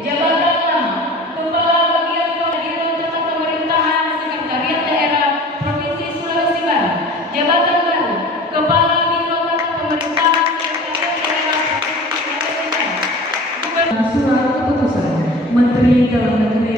Jabatan 6, Kepala Bagian Koordinasi Tata Pemerintahan Sekretariat Daerah Provinsi Sulawesi Barat. Jabatan baru, Kepala Biro Tata Pemerintahan Sekretariat Daerah Provinsi Sulawesi Barat. Surat keputusan Menteri Dalam Negeri